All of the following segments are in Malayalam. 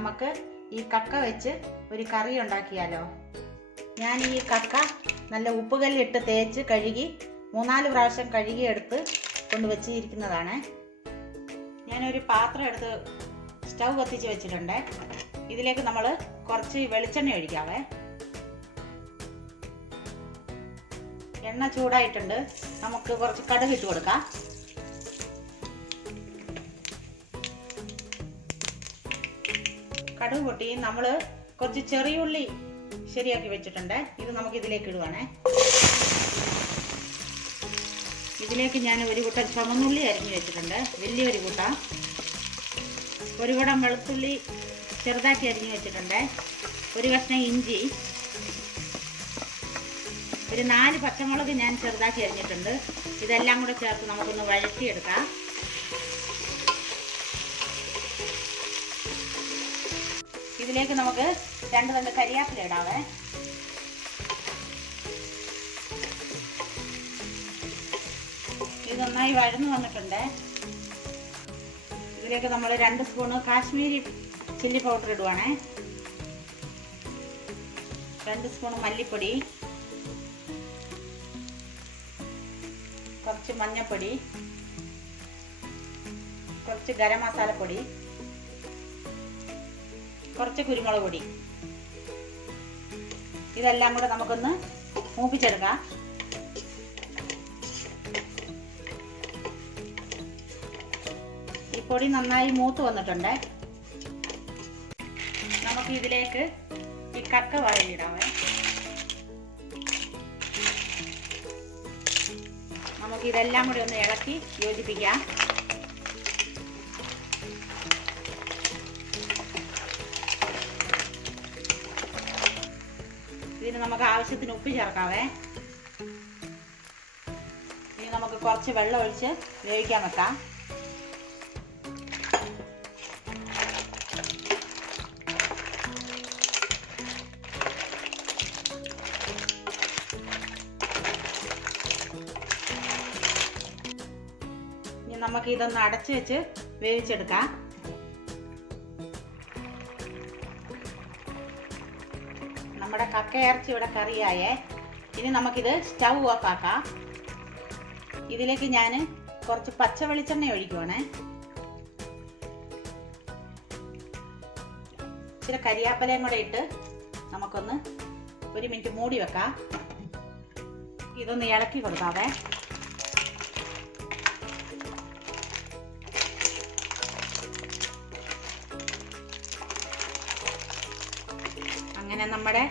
നമുക്ക് ഈ കക്ക വെച്ച് ഒരു കറി ഉണ്ടാക്കിയാലോ. ഞാൻ ഈ കക്ക നല്ല ഉപ്പുകല്ലിട്ട് തേച്ച് കഴുകി 3-4 പ്രാവശ്യം കഴുകിയെടുത്ത് കൊണ്ടുവച്ചിരിക്കുന്നതാണ്. ഞാനൊരു പാത്രം എടുത്ത് സ്റ്റൗ കത്തിച്ച് വെച്ചിട്ടുണ്ട്. ഇതിലേക്ക് നമ്മൾ കുറച്ച് വെളിച്ചെണ്ണ ഒഴിക്കാവേ. എണ്ണ ചൂടായിട്ടുണ്ട്. നമുക്ക് കുറച്ച് കടുക് ഇട്ട് കൊടുക്കാം. കടുക് പൊട്ടി നമ്മൾ കുറച്ച് ചെറിയുള്ളി ശരിയാക്കി വെച്ചിട്ടുണ്ട്. ഇത് നമുക്ക് ഇതിലേക്ക് ഇടുവാണേ. ഇതിലേക്ക് ഞാൻ ഒരു കൂട്ടം ചുമന്നുള്ളി അരിഞ്ഞു വെച്ചിട്ടുണ്ട്, വലിയൊരു കൂട്ടം. ഒരു കുടം വെളുത്തുള്ളി ചെറുതാക്കി അരിഞ്ഞു വെച്ചിട്ടുണ്ട്. ഒരു കഷ്ണം ഇഞ്ചി, ഒരു 4 പച്ചമുളക് ഞാൻ ചെറുതാക്കി അരിഞ്ഞിട്ടുണ്ട്. ഇതെല്ലാം കൂടെ ചേർത്ത് നമുക്കൊന്ന് വഴറ്റിയെടുക്കാം. ഇതിലേക്ക് നമുക്ക് 2 തണ്ട് കരിയാപ്പില ഇടാവേ. ഇത് നന്നായി വഴന്നു വന്നിട്ടുണ്ട്. ഇതിലേക്ക് നമ്മൾ 2 സ്പൂണ് കാശ്മീരി ചില്ലി പൗഡർ ഇടുവാണേ. 2 സ്പൂൺ മല്ലിപ്പൊടി, കുറച്ച് മഞ്ഞൾപ്പൊടി, കുറച്ച് ഗരം മസാലപ്പൊടി, കുറച്ച് കുരുമുളക് പൊടി. ഇതെല്ലാം കൂടെ നമുക്കൊന്ന് മൂപ്പിച്ചെടുക്കാം. ഈ പൊടി നന്നായി മൂത്ത് വന്നിട്ടുണ്ട്. നമുക്ക് ഇതിലേക്ക് ഈ കക്ക വഴയിടാവേ. നമുക്ക് ഇതെല്ലാം കൂടി ഒന്ന് ഇളക്കി യോജിപ്പിക്കാം. ഇതിന് നമുക്ക് ആവശ്യത്തിന് ഉപ്പ് ചേർക്കാവേ. ഇനി നമുക്ക് കുറച്ച് വെള്ളം ഒഴിച്ച് വേവിക്കാൻ വെക്കാം. ഇനി നമുക്ക് ഇതൊന്ന് അടച്ചു വെച്ച് വേവിച്ചെടുക്കാം. നമ്മുടെ കക്ക ഇറച്ചി ഇവിടെ കറിയായേ. ഇനി നമുക്കിത് സ്റ്റൗ ഓഫ് ആക്കാം. ഇതിലേക്ക് ഞാൻ കുറച്ച് പച്ച വെളിച്ചെണ്ണ ഒഴിക്കുവാണേ. ഇച്ചിരി കരിയാപ്പലയും കൂടെ ഇട്ട് നമുക്കൊന്ന് 1 മിനിറ്റ് മൂടി വെക്കാം. ഇതൊന്ന് ഇളക്കി കൊടുക്കാവേ. അങ്ങനെ നമ്മുടെ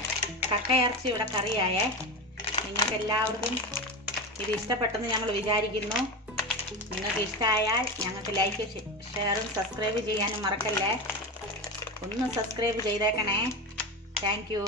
കക്ക ഇറച്ചി ഇവിടെ കറിയായേ. നിങ്ങൾക്ക് എല്ലാവർക്കും ഇത് ഇഷ്ടപ്പെട്ടെന്ന് ഞങ്ങൾ വിചാരിക്കുന്നു. നിങ്ങൾക്ക് ഇഷ്ടമായാൽ ഞങ്ങൾക്ക് ലൈക്ക്, ഷെയറും സബ്സ്ക്രൈബ് ചെയ്യാനും മറക്കല്ലേ. ഒന്ന് സബ്സ്ക്രൈബ് ചെയ്തേക്കണേ. Thank you.